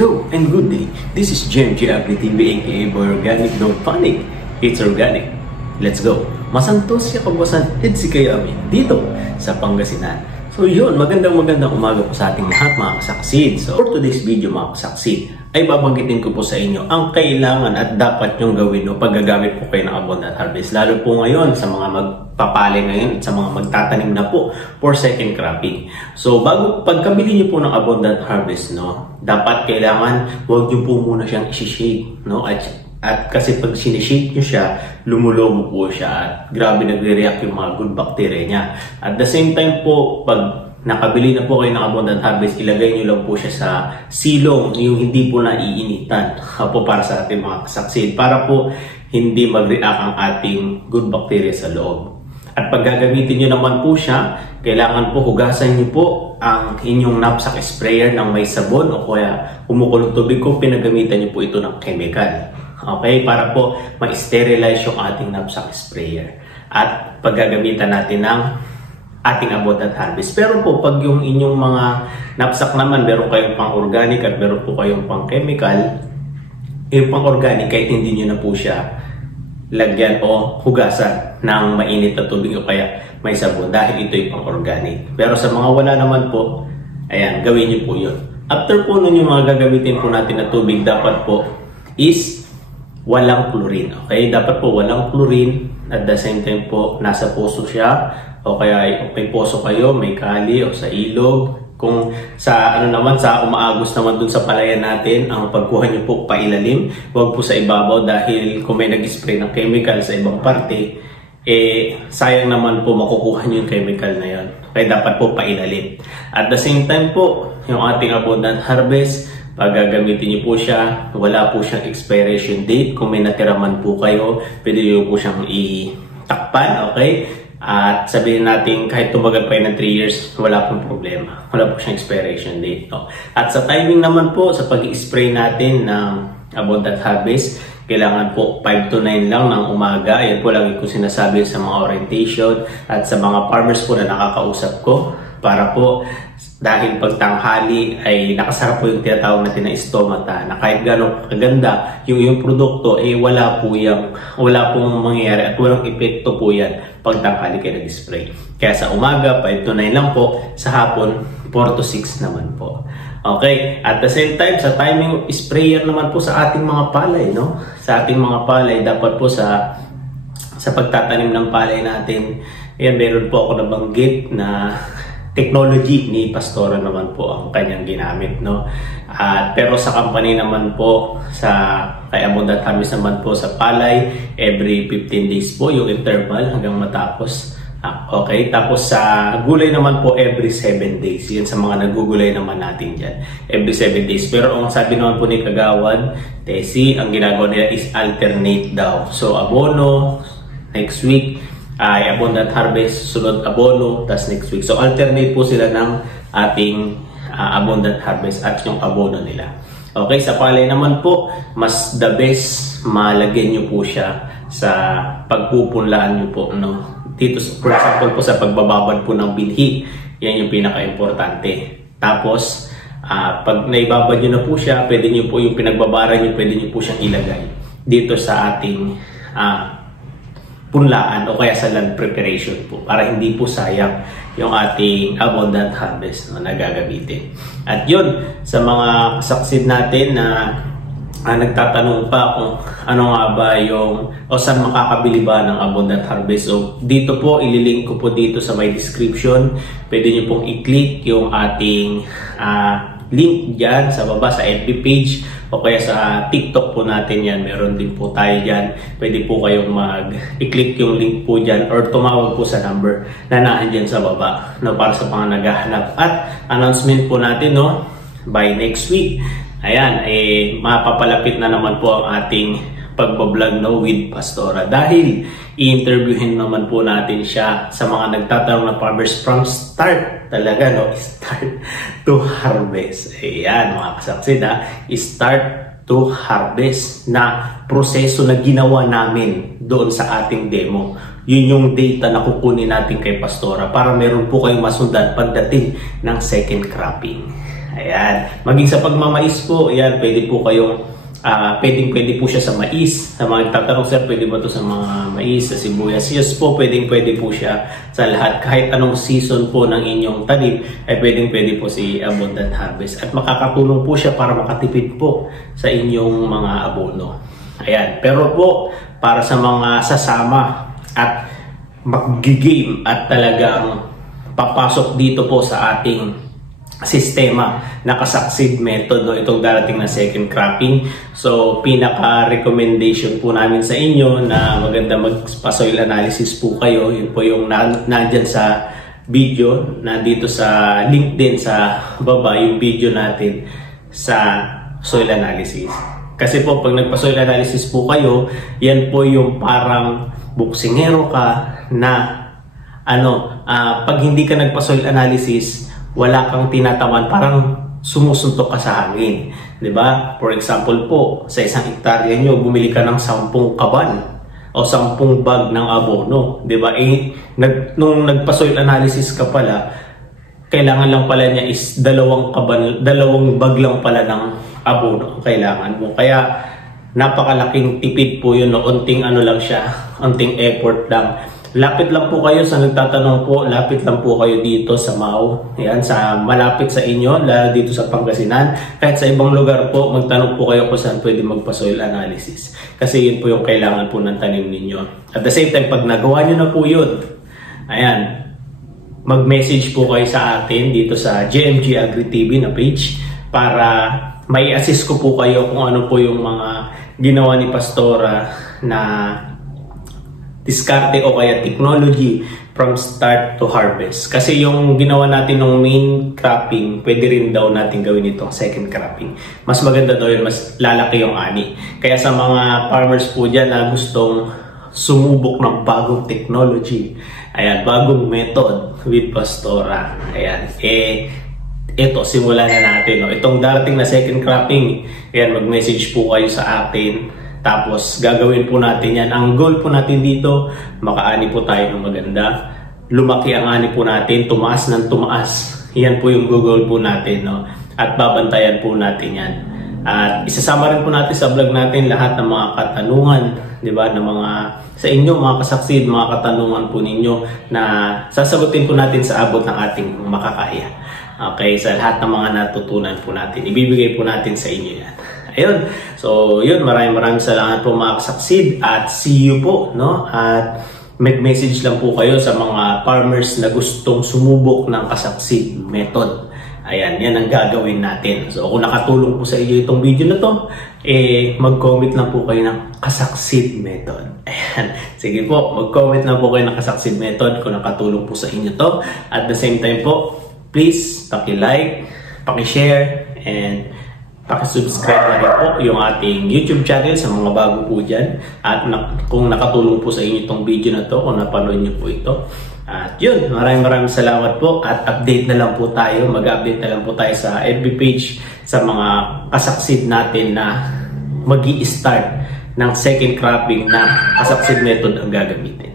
Hello and good day. This is GMG Agri TV aka Boy Organic. Don't panic, it's organic. Let's go. Masantos siya kabasan si kayo amin dito sa Pangasinan. So yun, magandang umaga po sa ating lahat mga kasaksid. So for today's video mga kasaksid ay babanggitin ko po sa inyo ang kailangan at dapat nyong gawin no, pag gagamit po kayo ng abundant harvest. Lalo po ngayon sa mga magpapali ngayon at sa mga magtatanim na po for second cropping. So bago pagkabili nyo po ng abundant harvest, no, dapat kailangan huwag nyo po muna siyang isi-shake. No? At kasi pag sinishake nyo siya, lumulobo po siya at grabe nagre-react yung mga good bacteria niya. At the same time po, pag nakabili na po kayo ng abundant harvest, ilagay nyo lang po siya sa silong, yung hindi po naiinitan po para sa ating mga kasaksid, para po hindi mag-react ang ating good bacteria sa loob. At pag gagamitin nyo naman po siya, kailangan po hugasan nyo po ang inyong knapsack sprayer ng may sabon o kaya kumukulong tubig kung pinagamitan nyo po ito ng chemical. Okay, para po ma-sterilize yung ating knapsack sprayer at paggagamitan natin ng ating abundant harvest. Pero po pag yung inyong mga knapsack naman meron kayong pang organic at meron po kayong pang chemical, yung pang organic kahit hindi nyo na po siya lagyan o hugasan ng mainit na tubig o kaya may sabon dahil ito yung pang organic. Pero sa mga wala naman po, ayan, gawin nyo po yun. After po nun yung mga gagamitin po natin na tubig, dapat po is walang chlorine. Okay? Dapat po walang chlorine. At the same time po, nasa poso siya. O kaya may poso kayo, may kali o sa ilog. Kung sa naman, sa umaagos naman dun sa palayan natin, ang pagkuha nyo po pailalim. Huwag po sa ibabaw dahil kung may nag-spray ng chemical sa ibang parte, sayang naman po makukuha nyo yung chemical na yun. Kaya dapat po pailalim. At the same time po, yung ating abundant harvest, pag gagamitin niyo po siya, wala po siyang expiration date. Kung may natiraman po kayo, pwede niyo po siyang itakpan, okay? At sabihin natin, kahit tumagal pa ng 3 years, wala pong problema. Wala po siyang expiration date. No? At sa timing naman po, sa pag-spray natin ng abundant harvest, kailangan po 5 to 9 lang ng umaga. Yan po lagi ko sinasabi sa mga orientation at sa mga farmers po na nakakausap ko. Para po, dahil pagtanghali ay nakasarap po yung tinatawag natin na stomata na kahit gano'ng kaganda yung produkto, wala pong mangyayari at walang epekto po yan pagtanghali kayo nag-spray. Kaya sa umaga, 5 to 9 lang po, sa hapon, 4 to 6 naman po. Okay, at the same time, sa timing sprayer naman po sa ating mga palay, no? Sa ating mga palay, dapat po sa pagtatanim ng palay natin, meron po ako nabanggit na technology ni Pastora naman po ang kanyang ginamit, no? Pero sa company naman po, kay Abundant Harvest naman po sa palay, every 15 days po yung interval hanggang matapos. Okay, tapos sa gulay naman po every 7 days. Yan sa mga nagugulay naman natin dyan. Every 7 days. Pero ang sabi naman po ni Kagawad, Tessie, ang ginagawa nila is alternate daw. So abono, next week, abundant harvest, sunod abono, tas next week. So alternate po sila ng ating abundant harvest at yung abono nila. Okay, sa palay naman po, mas the best malagyan nyo po siya sa pagpupunlaan nyo po, no? Dito, for example po sa pagbababad po ng binhi, yan yung pinaka-importante. Tapos, pag naibabad nyo na po siya, pwede nyo po yung pinagbabara nyo, pwede nyo po siyang ilagay dito sa ating punlaan o kaya sa land preparation po para hindi po sayang yung ating abundant harvest na gagamitin. At yun, sa mga kasaksid natin na nagtatanong pa kung ano nga ba yung o saan makakabili ba ng abundant harvest. So dito po, ililink ko po dito sa my description. Pwede nyo pong i-click yung ating link dyan sa baba sa FB page o kaya sa TikTok po natin yan. Meron din po tayo dyan. Pwede po kayong i-click yung link po dyan or tumawag po sa number na nandyan sa baba, no, para sa mga naghahanap. At announcement po natin, no, by next week, ayan, mapapalapit na naman po ang ating pagbablog, no, with Pastora. Dahil i-interviewin naman po natin siya sa mga nagtatanong na farmers from start talaga, no, start to harvest. Ayan, mga kasaksid, start to harvest na proseso na ginawa namin doon sa ating demo. Yun yung data na kukunin natin kay Pastora para meron po kayong masundan pagdating ng second cropping. Ayan. Maging sa pagmamais po, ayan, pwede po kayong pwede po siya sa mais. Sa mga nagtatanong, sir, pwede ba ito sa mga mais, sa sibuyas? Yes po, pwede po siya sa lahat. Kahit anong season po ng inyong tanim, ay pwede po si Abundant Harvest. At makakatulong po siya para makatipid po sa inyong mga abono. Ayan. Pero po, para sa mga sasama at mag-game at talagang papasok dito po sa ating sistema na ka-succeed method, no, itong darating na second cropping. So pinaka-recommendation po namin sa inyo na maganda magpa-soil analysis po kayo. Yun po yung nandyan sa video, nandito sa link din sa baba yung video natin sa soil analysis. Kasi po pag nagpa-soil analysis po kayo, yan po yung parang buksingero ka na pag hindi ka nagpa-soil analysis, wala kang tinatawan, parang sumusuntok ka sa hangin, 'di ba? For example po, sa isang hektarya nyo, bumili ka ng 10 kaban o 10 bag ng abono, 'di ba? Nung nagpa-soil analysis ka pala, kailangan lang pala niya is 2 bag lang pala ng abono ang kailangan mo. Kaya napakalaking tipid po 'yun, no? Unting lang siya, unting effort lang. Lapit lang po kayo sa nagtatanong po, lapit lang po kayo dito sa Mau. Ayan, malapit sa inyo, lalo dito sa Pangasinan. Kahit sa ibang lugar po, magtanong po kayo kung saan pwede magpa-soil analysis. Kasi yun po yung kailangan po ng tanim ninyo. At the same time, pag nagawa nyo na po yun, ayan, mag-message po kayo sa atin dito sa JMG Agri TV na page para may assist ko po kayo kung ano po yung mga ginawa ni Pastora na diskarte o kaya technology from start to harvest. Kasi yung ginawa natin ng main cropping, pwede rin daw natin gawin itong second cropping. Mas maganda daw yun, mas lalaki yung ani. Kaya sa mga farmers po dyan na gustong sumubok ng bagong technology, ayan, bagong method with Pastora, ayan, ito, simulan na natin. No? Itong darating na second cropping, ayan, mag-message po kayo sa atin. Tapos gagawin po natin yan. Ang goal po natin dito, makaani po tayo ng maganda. Lumaki ang ani po natin, tumaas ng tumaas. Yan po yung goal po natin, no? At babantayan po natin yan. At isasama rin po natin sa vlog natin lahat ng mga katanungan, di ba? Ng mga sa inyo, mga kasaksid, mga katanungan po ninyo na sasagutin po natin sa abot ng ating makakaya. Okay, sa lahat ng mga natutunan po natin, ibibigay po natin sa inyo yan. Ayun. So, yun. Maraming salamat po mga kasaksid. At see you po, no? At mag-message lang po kayo sa mga farmers na gustong sumubok ng kasaksid method. Ayan, yan ang gagawin natin. So, kung nakatulong po sa inyo itong video na to, mag-comment lang po kayo ng kasaksid method. Ayan. Sige po, mag-comment lang po kayo ng kasaksid method kung nakatulong po sa inyo to. At the same time po, please, paki-like, paki-share, and paki-subscribe na rin po yung ating YouTube channel sa mga bago po dyan. At kung nakatulong po sa inyo itong video na to, kung napanood nyo po ito. At yun, maraming salamat po. At update na lang po tayo. Mag-update na lang po tayo sa FB page sa mga kasaksid natin na mag-i-start ng second cropping na kasaksid method ang gagamitin.